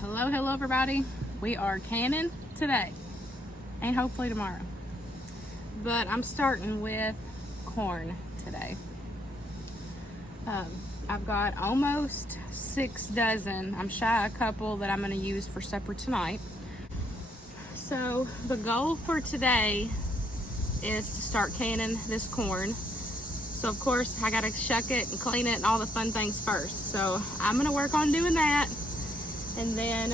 Hello everybody. We are canning today and hopefully tomorrow. But I'm starting with corn today. I've got almost 6 dozen. I'm shy a couple that I'm going to use for supper tonight. So the goal for today is to start canning this corn. So of course I got to shuck it and clean it and all the fun things first. So I'm going to work on doing that, and then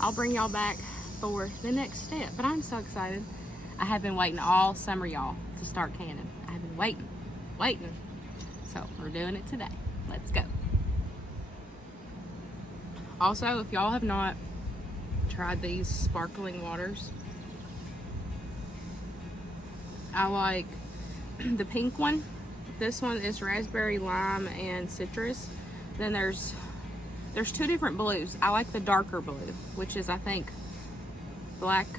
I'll bring y'all back for the next step. But I'm so excited. I have been waiting all summer, y'all, to start canning. I have been waiting. So we're doing it today. Let's go. Also, if y'all have not tried these sparkling waters, I like the pink one. This one is raspberry, lime, and citrus. Then there's 2 different blues. I like the darker blue, which is, I think, blackberry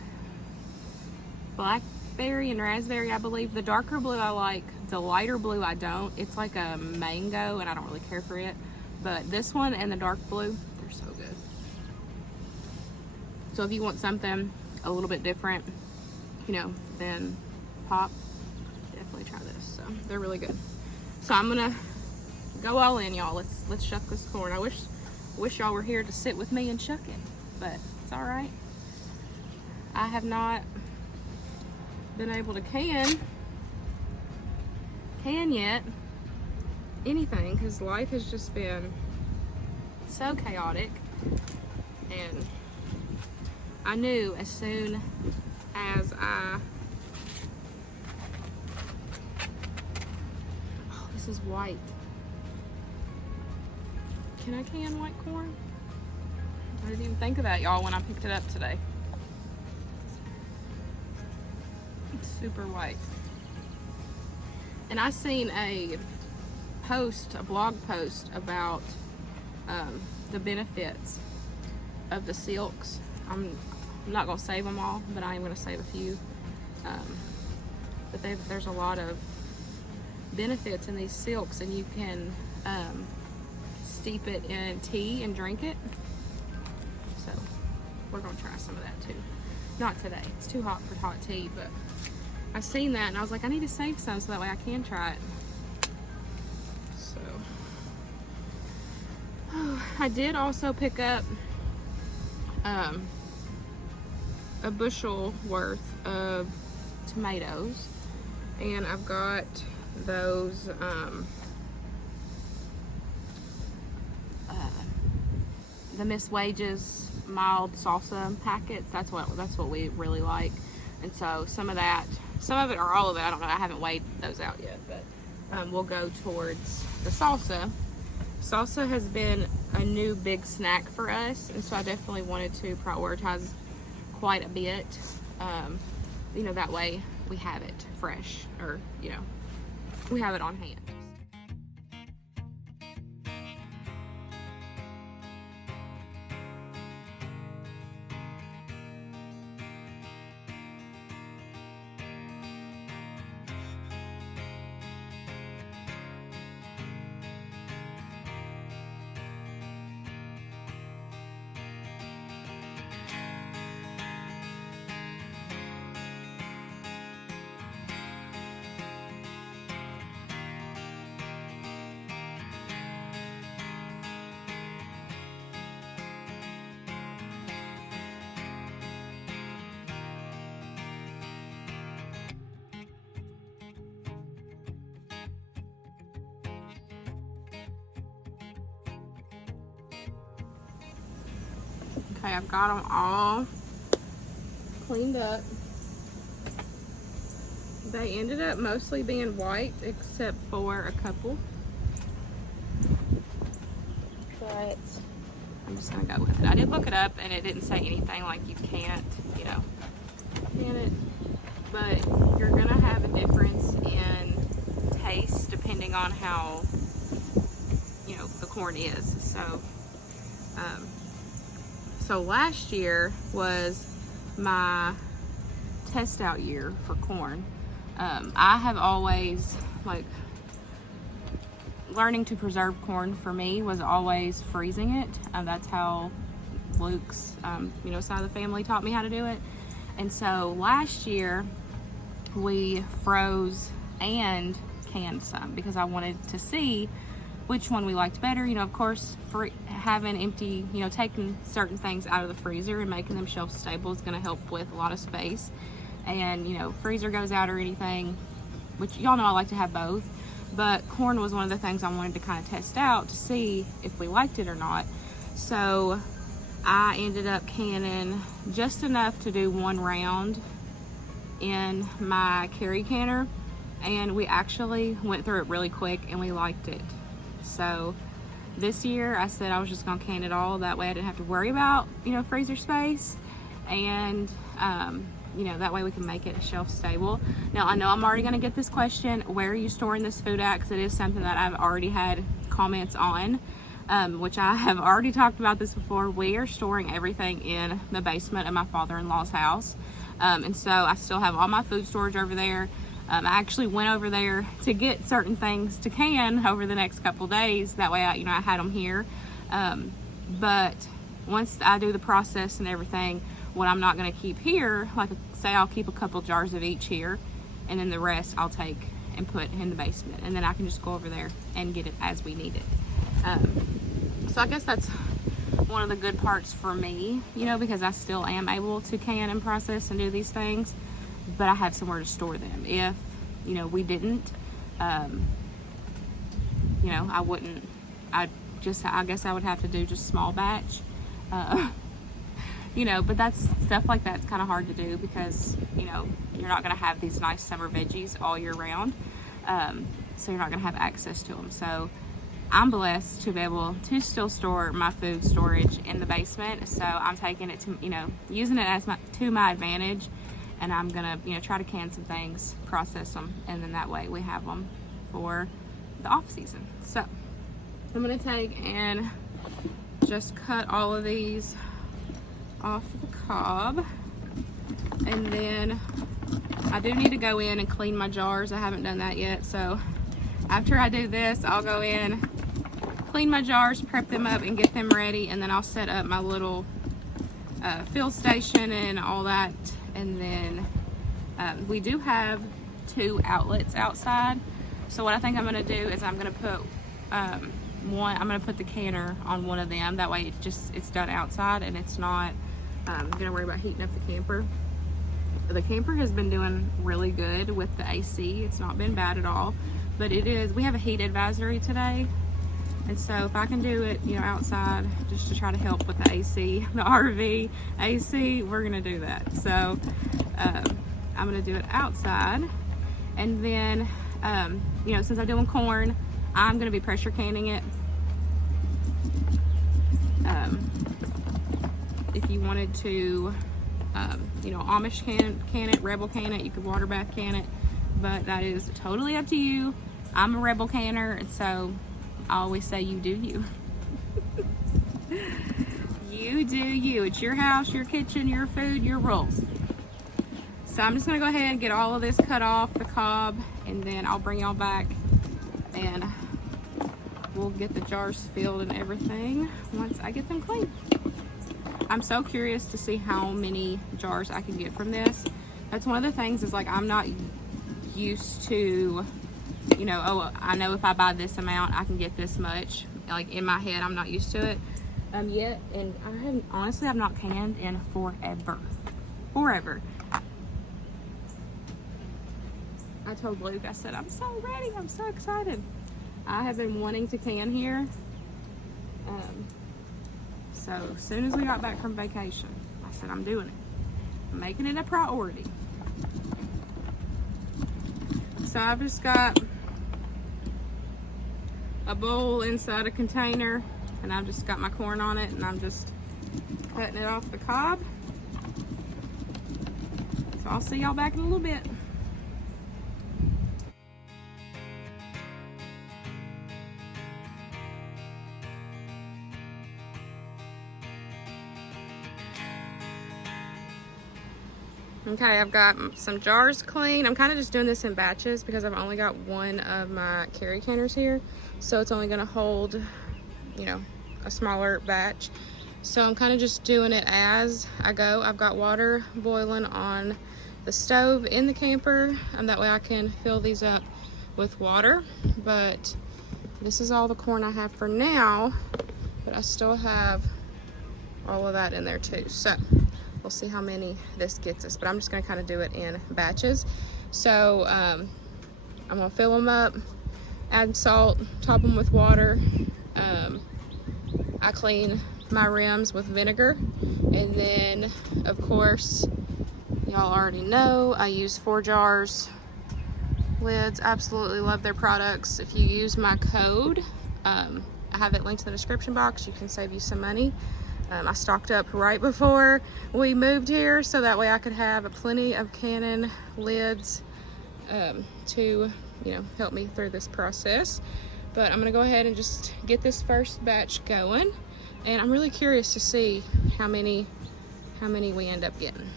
and raspberry, I believe. The darker blue I like. The lighter blue I don't. It's like a mango and I don't really care for it. But this one and the dark blue, they're so good. So if you want something a little bit different, than pop, definitely try this. So they're really good. So I'm gonna go all in, y'all. Let's shuck this corn. I wish y'all were here to sit with me and shuck it, but it's all right. I have not been able to can yet anything because life has just been so chaotic, and I knew as soon as this is white. Can I can white corn? I didn't even think of that, y'all, when I picked it up today. It's super white. And I seen a blog post about the benefits of the silks. I'm not gonna save them all, but I am gonna save a few. But there's a lot of benefits in these silks, and you can steep it in tea and drink it. So we're gonna try some of that too. Not today, it's too hot for hot tea, but I seen that and I was like, I need to save some so that way I can try it. So I did also pick up a bushel worth of tomatoes, and I've got those the Miss Wages mild salsa packets. That's what we really like. And so some of it or all of it, I don't know, I haven't weighed those out yet, but we'll go towards the salsa. Salsa has been a new big snack for us, and so I definitely wanted to prioritize quite a bit. That way we have it fresh, or we have it on hand. Okay, I've got them all cleaned up. They ended up mostly being white except for a couple. But I'm just gonna go with it. I did look it up and it didn't say anything like you can't, can it. But you're gonna have a difference in taste depending on how, the corn is. So last year was my test out year for corn. I have always, learning to preserve corn for me was always freezing it. That's how Luke's, side of the family taught me how to do it. And so last year we froze and canned some because I wanted to see which one we liked better. Of course, having empty, taking certain things out of the freezer and making them shelf stable is going to help with a lot of space. And, freezer goes out or anything, which y'all know I like to have both. But corn was one of the things I wanted to kind of test out to see if we liked it or not. So I ended up canning just enough to do one round in my carry canner, and we actually went through it really quick and we liked it. So this year I said I was just gonna can it all, that way I didn't have to worry about freezer space, and that way we can make it shelf stable. Now I know I'm already gonna get this question, where are you storing this food at? Because it is something that I've already had comments on, which I have already talked about this before. We are storing everything in the basement of my father-in-law's house. And so I still have all my food storage over there. I actually went over there to get certain things to can over the next couple days. That way I had them here. But once I do the process and everything, what I'm not going to keep here, like say I'll keep a couple jars of each here, and then the rest I'll take and put in the basement, and then I can just go over there and get it as we need it. So I guess that's one of the good parts for me, because I still am able to can and process and do these things, but I have somewhere to store them. If we didn't, I wouldn't. I guess I would have to do just small batch. But that's stuff like that's kind of hard to do because you're not going to have these nice summer veggies all year round, so you're not going to have access to them. So I'm blessed to be able to still store my food storage in the basement. So I'm taking it to using it as to my advantage, and I'm gonna try to can some things, process them, and then that way we have them for the off season. So I'm gonna take and just cut all of these off the cob, and then I do need to go in and clean my jars. I haven't done that yet, so after I do this, I'll go in, clean my jars, prep them up, and get them ready, and then I'll set up my little fill station and all that. And then we do have 2 outlets outside, so what I think I'm going to do is I'm going to put I'm going to put the canner on one of them. That way it's done outside, and it's not going to worry about heating up the camper. The camper has been doing really good with the AC. It's not been bad at all, but we have a heat advisory today, and so if I can do it outside just to try to help with the AC, the RV AC, we're gonna do that. So I'm gonna do it outside, and then since I'm doing corn, I'm gonna be pressure canning it. If you wanted to Amish can it, Rebel can it, you could water bath can it, but that is totally up to you. I'm a Rebel canner, and so I always say you do you. You do you. It's your house, your kitchen, your food, your rules. So I'm just gonna go ahead and get all of this cut off the cob, and then I'll bring y'all back and we'll get the jars filled and everything once I get them clean. I'm so curious to see how many jars I can get from this. That's one of the things is like I'm not used to, I know if I buy this amount I can get this much. Like in my head I'm not used to it yet, and I've not canned in forever. I told Luke, I said, I'm so ready, I'm so excited. I have been wanting to can here. So as soon as we got back from vacation, I said, I'm doing it. I'm making it a priority. So I've just got a bowl inside a container, and I've just got my corn on it, and I'm just cutting it off the cob. So I'll see y'all back in a little bit. Okay, I've got some jars clean. I'm kind of just doing this in batches because I've only got one of my carry canners here. So it's only gonna hold, a smaller batch. So I'm kind of just doing it as I go. I've got water boiling on the stove in the camper, and that way I can fill these up with water. But this is all the corn I have for now, but I still have all of that in there too. So we'll see how many this gets us, but I'm just gonna kind of do it in batches. So I'm gonna fill them up, add salt, top them with water. I clean my rims with vinegar, and then of course y'all already know I use 4 jars lids. Absolutely love their products. If you use my code, I have it linked in the description box, you can save you some money. I stocked up right before we moved here, so that way I could have plenty of Canon lids to, you know, help me through this process. But I'm gonna go ahead and just get this first batch going, and I'm really curious to see how many we end up getting.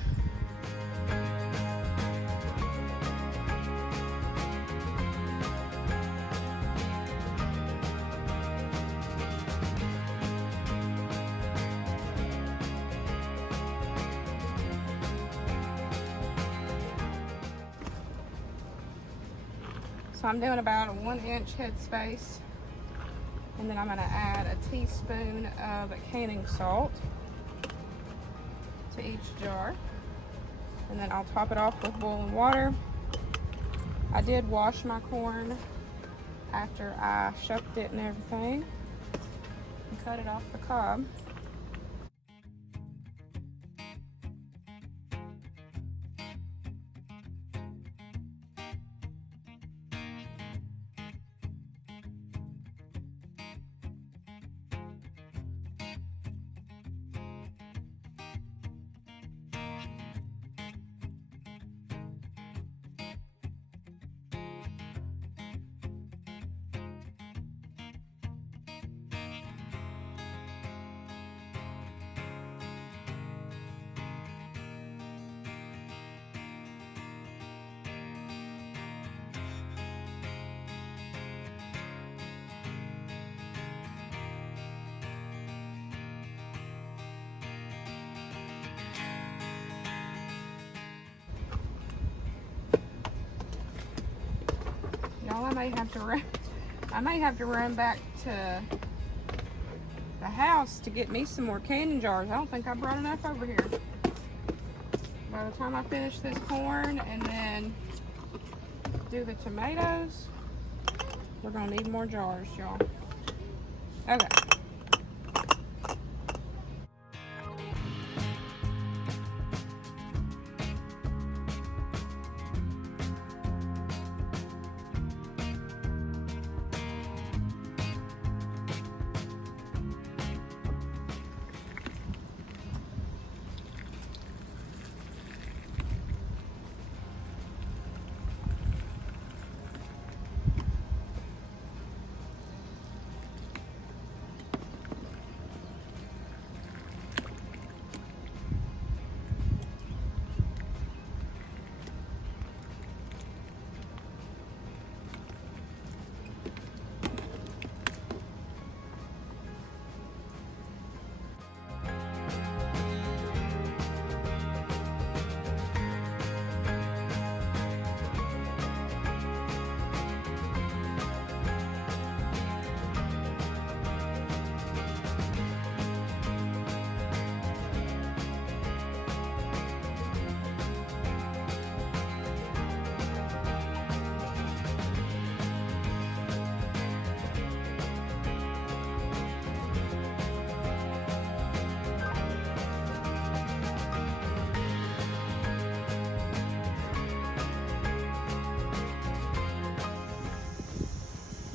So I'm doing about a 1-inch headspace, and then I'm going to add a teaspoon of canning salt to each jar, and then I'll top it off with boiling water. I did wash my corn after I shucked it and everything and cut it off the cob. Y'all, I may have to run back to the house to get me some more canning jars. I don't think I brought enough over here. By the time I finish this corn and then do the tomatoes, we're gonna need more jars, y'all. Okay.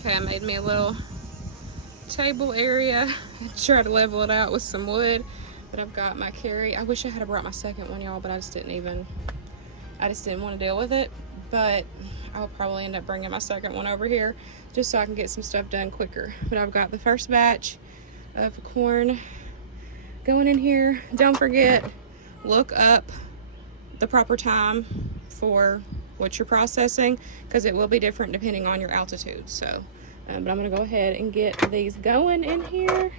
Okay, I made me a little table area. Try to level it out with some wood, but I've got my carry. I wish I had brought my second one, y'all, but I just didn't want to deal with it. But I'll probably end up bringing my second one over here just so I can get some stuff done quicker. But I've got the first batch of corn going in here. Don't forget, look up the proper time for what you're processing, because it will be different depending on your altitude. So but I'm gonna go ahead and get these going in here.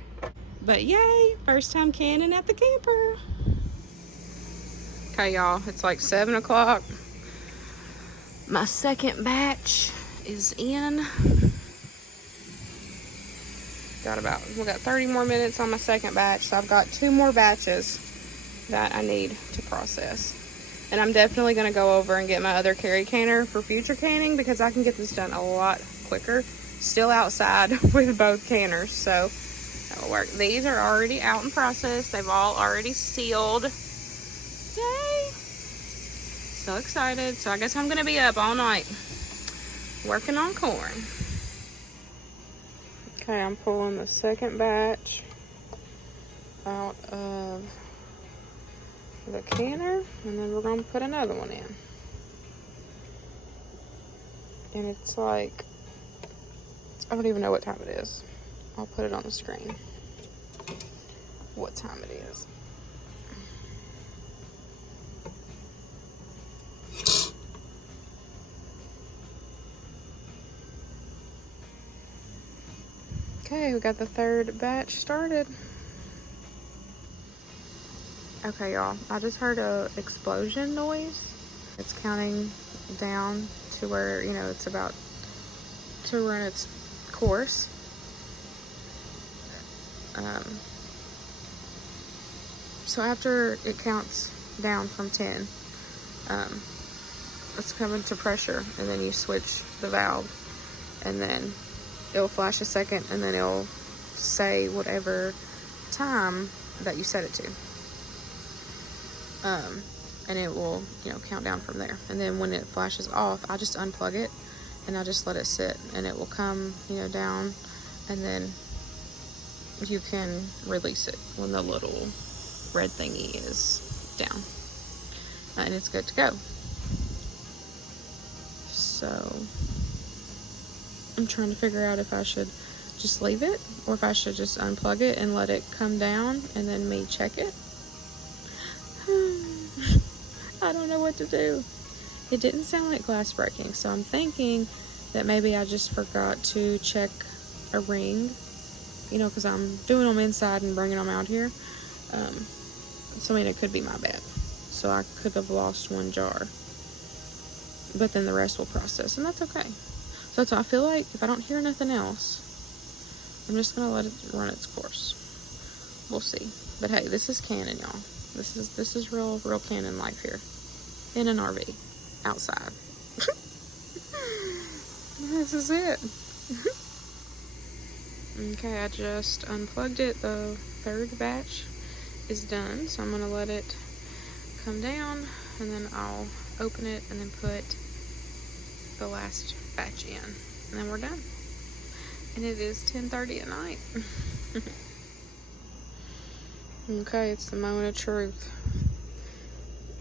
But yay, first time canning at the camper. Okay, y'all, it's like 7 o'clock. My second batch is in. We got 30 more minutes on my second batch, so I've got 2 more batches that I need to process. And I'm definitely going to go over and get my other carry canner for future canning because I can get this done a lot quicker. Still outside with both canners, so that will work. These are already out and processed. They've all already sealed. Yay! So excited. So I guess I'm going to be up all night working on corn. Okay, I'm pulling the second batch out of the canner, and then we're gonna put another one in. And it's like, I don't even know what time it is. I'll put it on the screen what time it is. Okay, we got the third batch started. Okay, y'all, I just heard a explosion noise. It's counting down to where, you know, it's about to run its course. So after it counts down from 10, it's coming to pressure, and then you switch the valve, and then it'll flash a second, and then it'll say whatever time that you set it to. And it will, you know, count down from there. And then when it flashes off, I just unplug it and I just let it sit, and it will come, you know, down, and then you can release it when the little red thingy is down, and it's good to go. So I'm trying to figure out if I should just leave it or if I should just unplug it and let it come down and then me check it. I don't know what to do. It didn't sound like glass breaking, so I'm thinking that maybe I just forgot to check a ring, you know, because I'm doing them inside and bringing them out here. So I mean, it could be my bad. So I could have lost one jar, but then the rest will process, and that's okay. So I feel like if I don't hear nothing else, I'm just gonna let it run its course. We'll see. But hey, this is canning, y'all. This is real canning life here in an RV outside. This is it. Okay, I just unplugged it. The third batch is done, so I'm gonna let it come down, and then I'll open it and then put the last batch in, and then we're done. And it is 10:30 at night. Okay, it's the moment of truth.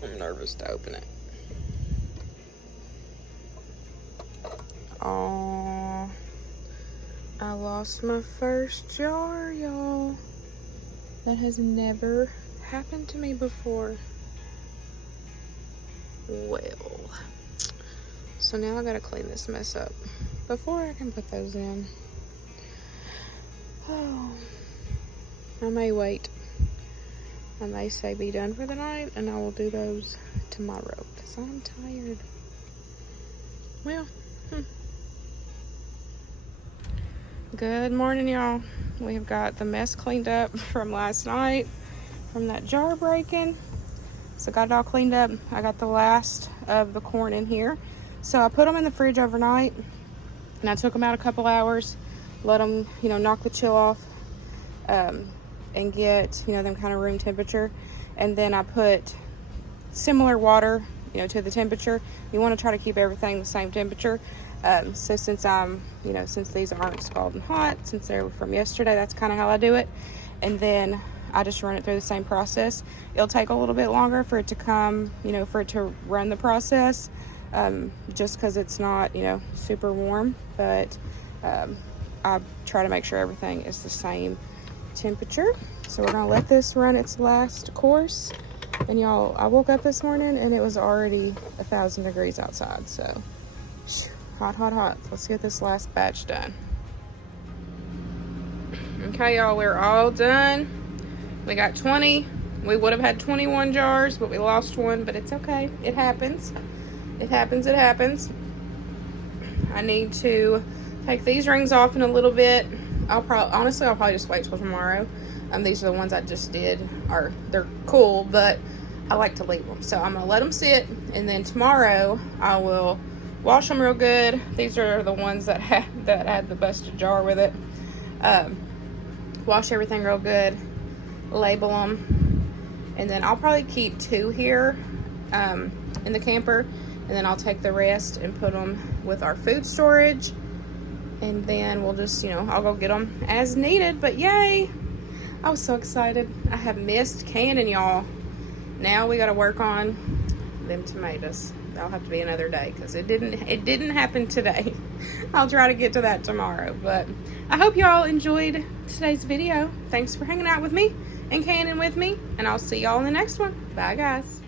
I'm nervous to open it. Oh, I lost my first jar, y'all. That has never happened to me before. Well, so now I gotta clean this mess up before I can put those in. Oh, I may wait. I may say be done for the night, and I will do those tomorrow because I'm tired. Well, Good morning, y'all. We've got the mess cleaned up from last night from that jar breaking. So got it all cleaned up. I got the last of the corn in here. So I put them in the fridge overnight, and I took them out a couple hours, let them, knock the chill off, and get, them kind of room temperature. And then I put similar water, to the temperature. You want to try to keep everything the same temperature. So since since these aren't scalding hot, since they're from yesterday, that's kind of how I do it. And then I just run it through the same process. It'll take a little bit longer for it to come, for it to run the process, just because it's not, super warm. But I try to make sure everything is the same temperature. So we're gonna let this run its last course. And y'all, I woke up this morning and it was already 1,000 degrees outside. So hot. Let's get this last batch done. Okay, y'all, we're all done. We got 20. We would have had 21 jars, but we lost one, but it's okay. It happens. It happens, it happens. I need to take these rings off in a little bit. I'll probably just wait till tomorrow. These are the ones I just did. They're cool, but I like to leave them. So I'm gonna let them sit, and then tomorrow I will wash them real good. These are the ones that had the busted jar with it. Wash everything real good, label them, and then I'll probably keep 2 here in the camper, and then I'll take the rest and put them with our food storage, and then we'll just, I'll go get them as needed. But yay, I was so excited. I have missed canning, y'all. Now we got to work on them tomatoes. That'll have to be another day because it didn't happen today. I'll try to get to that tomorrow. But I hope y'all enjoyed today's video. Thanks for hanging out with me and canning with me, and I'll see y'all in the next one. Bye, guys.